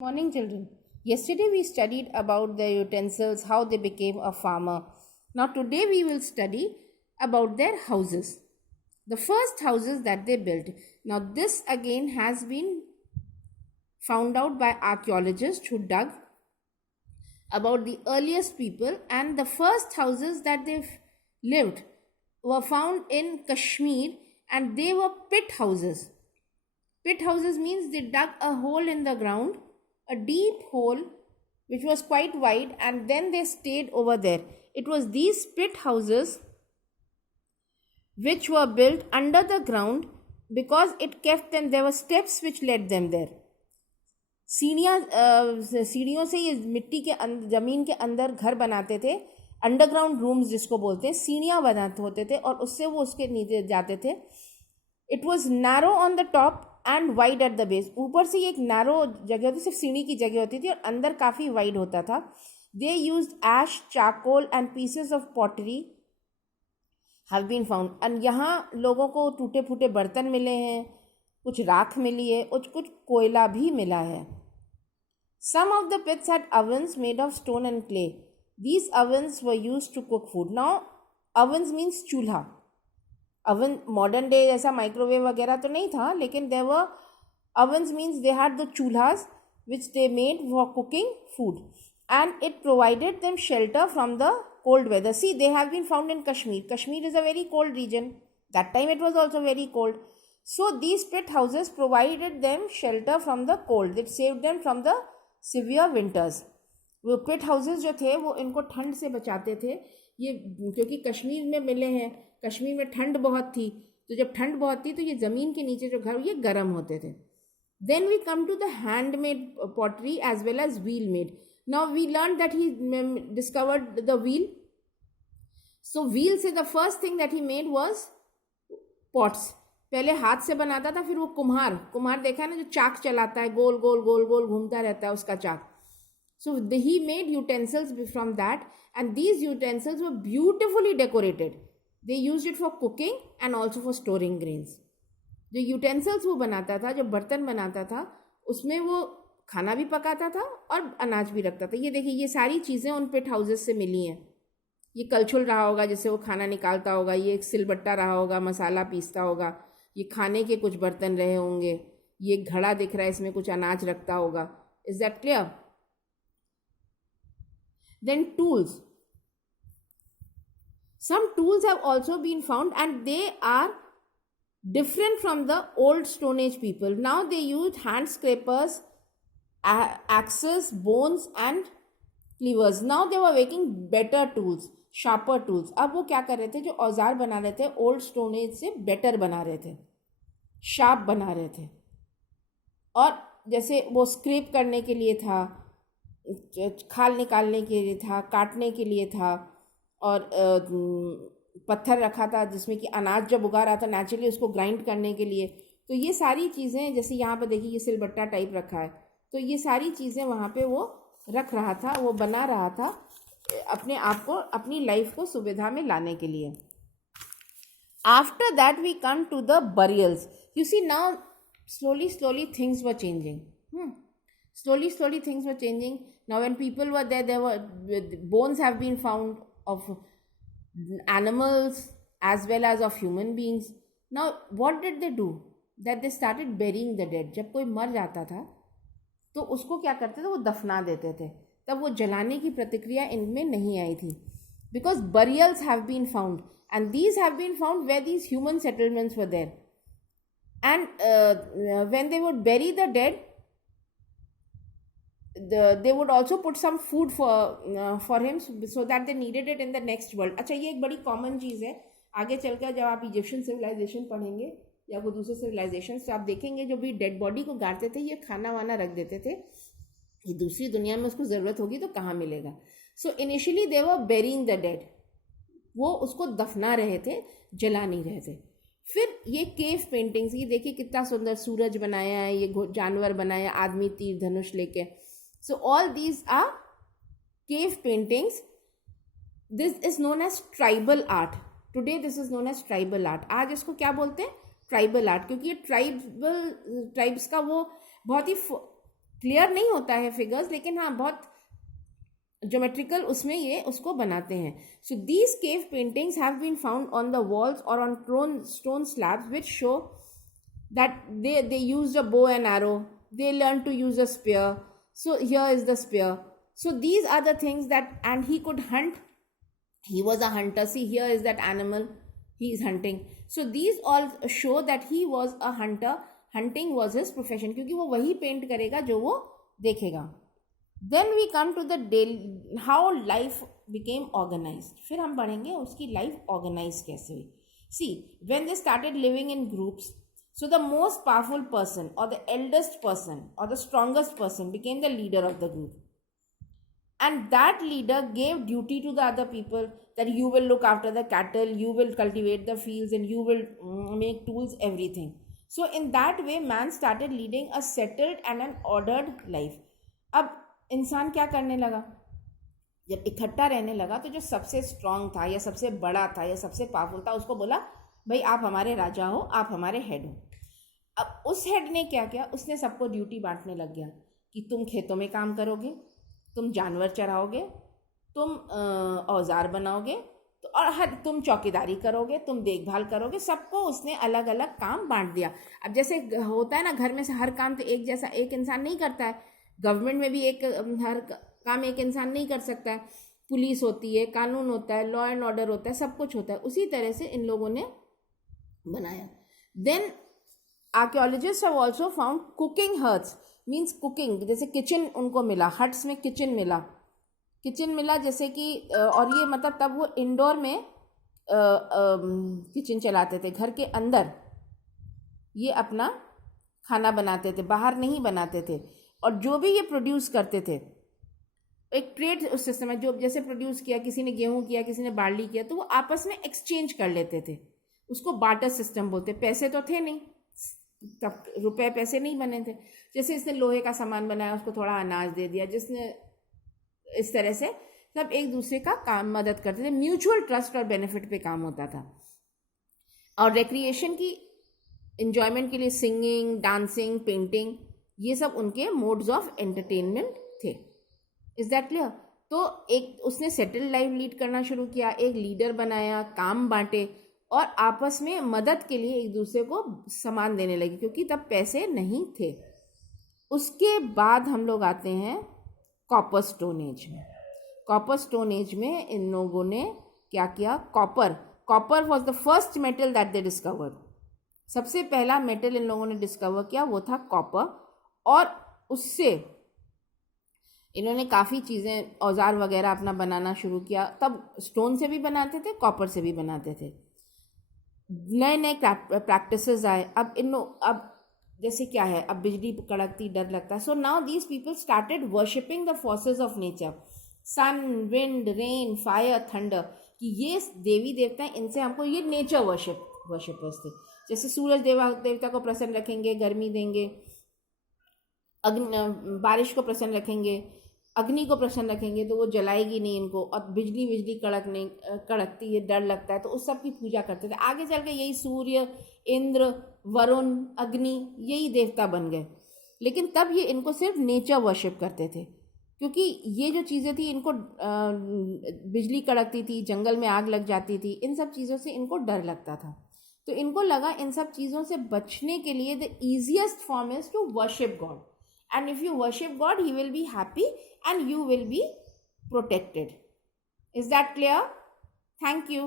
Morning, children. Yesterday we studied about the utensils, how they became a farmer. Now, today we will study about their houses. The first houses that they built. Now, this again has been found out by archaeologists who dug about the earliest people, and the first houses that they've lived were found in Kashmir, and they were pit houses. Pit houses means they dug a hole in the ground, a deep hole which was quite wide, and then they stayed over there. It was these pit houses which were built under the ground because it kept them, there were steps which led them there. सीढ़ियों से ये मिट्टी के ज़मीन के अंदर घर बनाते थे, अंडरग्राउंड रूम्स जिसको बोलते हैं, सीढ़ियाँ बनाते होते थे और उससे वो उसके नीचे जाते थे. It was narrow on the top and wide at the base. ऊपर से एक नैरो जगह होती, सिर्फ सीढ़ी की जगह होती थी और अंदर काफ़ी वाइड होता था. They used ash, charcoal and pieces of pottery have been found. And यहाँ लोगों को टूटे फूटे बर्तन मिले हैं, कुछ राख मिली है और कुछ कोयला भी मिला है. Some of the pits had ovens made of stone and clay. These ovens were used to cook food. Now, ovens means चूल्हा. Oven modern day जैसा माइक्रोवेव वगैरह तो नहीं था, लेकिन there were ovens means they had the चूल्हाs which they made for cooking food, and it provided them shelter from the cold weather. See, they have been found in Kashmir. Kashmir is a very cold region. That time it was also very cold. So these pit houses provided them shelter from the cold. It saved them from the severe winters. वो पिट houses जो थे वो इनको ठंड से बचाते थे. ये क्योंकि कश्मीर में मिले हैं, कश्मीर में ठंड बहुत थी, तो जब ठंड बहुत थी तो ये ज़मीन के नीचे जो घर ये गर्म होते थे. Then we come to the handmade pottery as well as wheel made. Now we learn that he discovered the wheel. So wheel से the first thing that he made was pots. पहले हाथ से बनाता था, फिर वो कुम्हार देखा है ना, जो चाक चलाता है, गोल गोल गोल गोल घूमता रहता है उसका चाक. So he made utensils from that, and these utensils were beautifully decorated. They used it for cooking and also for storing grains. जो यूटेंसिल्स वो बनाता था, जो बर्तन बनाता था, उसमें वो खाना भी पकाता था और अनाज भी रखता था. ये देखिए, ये सारी चीज़ें उन पिट हाउसेस से मिली हैं. ये कलछुल रहा होगा जिससे वो खाना निकालता होगा, ये एक सिलबट्टा रहा होगा, मसाला पीसता होगा, ये खाने के कुछ बर्तन रहे होंगे, ये घड़ा दिख रहा है, इसमें कुछ अनाज रखता होगा. Is that clear? Then tools. Some tools have also been found and they are different from the old Stone Age people. Now they use hand scrapers, axes, bones and cleavers. Now they were making better tools, sharper tools. अब वो क्या कर रहे थे, जो औजार बना रहे थे ओल्ड स्टोन एज से बेटर बना रहे थे, शार्प बना रहे थे. और जैसे वो स्क्रैप करने के लिए था, खाल निकालने के लिए था, काटने के लिए था, और पत्थर रखा था जिसमें कि अनाज जब उगा रहा था नेचुरली उसको ग्राइंड करने के लिए. तो ये सारी चीज़ें, जैसे यहाँ पर देखिए ये सिलबट्टा टाइप रखा है, तो ये सारी चीज़ें वहाँ पे वो रख रहा था, वो बना रहा था अपने आप को, अपनी लाइफ को सुविधा में लाने के लिए. After that we come to the burials. You see now slowly things were changing. Slowly things were changing. Now when people were there were bones have been found of animals as well as of human beings. Now what did they do? That they started burying the dead. जब कोई मर जाता था तो उसको क्या करते थे, वो दफना देते थे. तब वो जलाने की प्रतिक्रिया इनमें नहीं आई थी. Because burials have been found, and these have been found where these human settlements were there. And when they would bury the dead, they would also put some food for him, so that they needed it in the next world. अच्छा, ये एक बड़ी common चीज़ है. आगे चलकर जब आप Egyptian civilisation पढ़ेंगे या कोई दूसरे सिविलाइजेशन, तो आप देखेंगे जो भी डेड बॉडी को गाड़ते थे, ये खाना वाना रख देते थे, ये दूसरी दुनिया में उसको ज़रूरत होगी तो कहाँ मिलेगा. So initially they were burying the dead. वो उसको दफना रहे थे, जला नहीं रहे थे. फिर ये केव पेंटिंग्स, ये देखिए कितना सुंदर सूरज बनाया है, ये जानवर बनाया, आदमी तीर धनुष लेके. So all these are cave paintings. This is known as tribal art. Today this is known as tribal art. आज इसको क्या बोलते हैं? Tribal art. क्योंकि ये ट्राइब्स का वो बहुत ही क्लियर नहीं होता है फिगर्स, लेकिन हाँ बहुत ज्योमेट्रिकल उसमें ये उसको बनाते हैं. So these cave paintings have been found on the walls और on stone slabs which show that they used a bow and arrow, they learned to use a spear, so here is the spear. So these are the things that, and he could hunt, he was a hunter. See, here is that animal, he is hunting. So these all show that he was a hunter, hunting was his profession, क्योंकि वो वही paint करेगा जो वो देखेगा. Then we come to the daily, how life became organized. फिर हम पढ़ेंगे उसकी life organized कैसे हुई. See, when they started living in groups, so the most powerful person or the eldest person or the strongest person became the leader of the group. And that leader gave duty to the other people, that you will look after the cattle, you will cultivate the fields, and you will make tools, everything. So in that way man started leading a settled and an ordered life. अब इंसान क्या करने लगा, जब इकट्ठा रहने लगा तो जो सबसे स्ट्रांग था या सबसे बड़ा था या सबसे पावरफुल था उसको बोला भाई आप हमारे राजा हो, आप हमारे हेड हो. अब उस हेड ने क्या किया, उसने सबको ड्यूटी बांटने लग गया कि तुम खेतों में काम करोगे, तुम जानवर चराओगे, तुम औजार बनाओगे, तो और तुम चौकीदारी करोगे, तुम देखभाल करोगे. सबको उसने अलग अलग काम बांट दिया. अब जैसे होता है ना घर में से हर काम तो एक जैसा एक इंसान नहीं करता है, गवर्नमेंट में भी एक हर काम एक इंसान नहीं कर सकता है. पुलिस होती है, कानून होता है, लॉ एंड ऑर्डर होता है, सब कुछ होता है. उसी तरह से इन लोगों ने बनाया. Then archaeologist have also found cooking huts, means cooking, जैसे किचन उनको मिला, हट्स में किचन मिला जैसे कि, और ये मतलब तब वो इंडोर में किचन चलाते थे, घर के अंदर ये अपना खाना बनाते थे, बाहर नहीं बनाते थे. और जो भी ये प्रोड्यूस करते थे, एक ट्रेड सिस्टम है, जो जैसे प्रोड्यूस किया, किसी ने गेहूं किया, किसी ने बार्ली किया, तो वो आपस में एक्सचेंज कर लेते थे. उसको बार्टर सिस्टम बोलते. पैसे तो थे नहीं तब, रुपए पैसे नहीं बने थे. जैसे इसने लोहे का सामान बनाया, उसको थोड़ा अनाज दे दिया, जिसने इस तरह से सब एक दूसरे का काम मदद करते थे. म्यूचुअल ट्रस्ट और बेनिफिट पे काम होता था. और रिक्रिएशन की एंजॉयमेंट के लिए सिंगिंग, डांसिंग, पेंटिंग, ये सब उनके मोड्स ऑफ एंटरटेनमेंट थे. Is that clear? तो एक उसने सेटल्ड लाइफ लीड करना शुरू किया, एक लीडर बनाया, काम बांटे और आपस में मदद के लिए एक दूसरे को सामान देने लगे, क्योंकि तब पैसे नहीं थे. उसके बाद हम लोग आते हैं कॉपर स्टोन एज में. कॉपर स्टोन एज में इन लोगों ने क्या किया, copper was the first metal that they discovered. सबसे पहला मेटल इन लोगों ने डिस्कवर किया वो था कॉपर. और उससे इन्होंने काफ़ी चीज़ें, औजार वगैरह अपना बनाना शुरू किया. तब स्टोन से भी बनाते थे, कॉपर से भी बनाते थे. नए नए प्रैक्टिसेस आए. अब जैसे क्या है, अब बिजली कड़कती डर लगता है. So now these people started worshipping the forces of nature, sun, wind, rain, fire, thunder, कि ये देवी देवता हैं, इनसे हमको, ये नेचर वर्शिपर्स थे. जैसे सूरज देवता को प्रसन्न रखेंगे, गर्मी देंगे, बारिश को प्रसन्न रखेंगे, अग्नि को प्रसन्न रखेंगे तो वो जलाएगी नहीं इनको. और बिजली कड़कती है, डर लगता है, तो उस सब की पूजा करते थे. आगे चल के यही सूर्य, इंद्र, वरुण, अग्नि, यही देवता बन गए. लेकिन तब ये इनको सिर्फ नेचर वर्शिप करते थे, क्योंकि ये जो चीज़ें थी, इनको बिजली कड़कती थी, जंगल में आग लग जाती थी, इन सब चीज़ों से इनको डर लगता था. तो इनको लगा इन सब चीज़ों से बचने के लिए the easiest form is to worship God. And if you worship God, He will be happy and you will be protected. Is that clear? Thank you.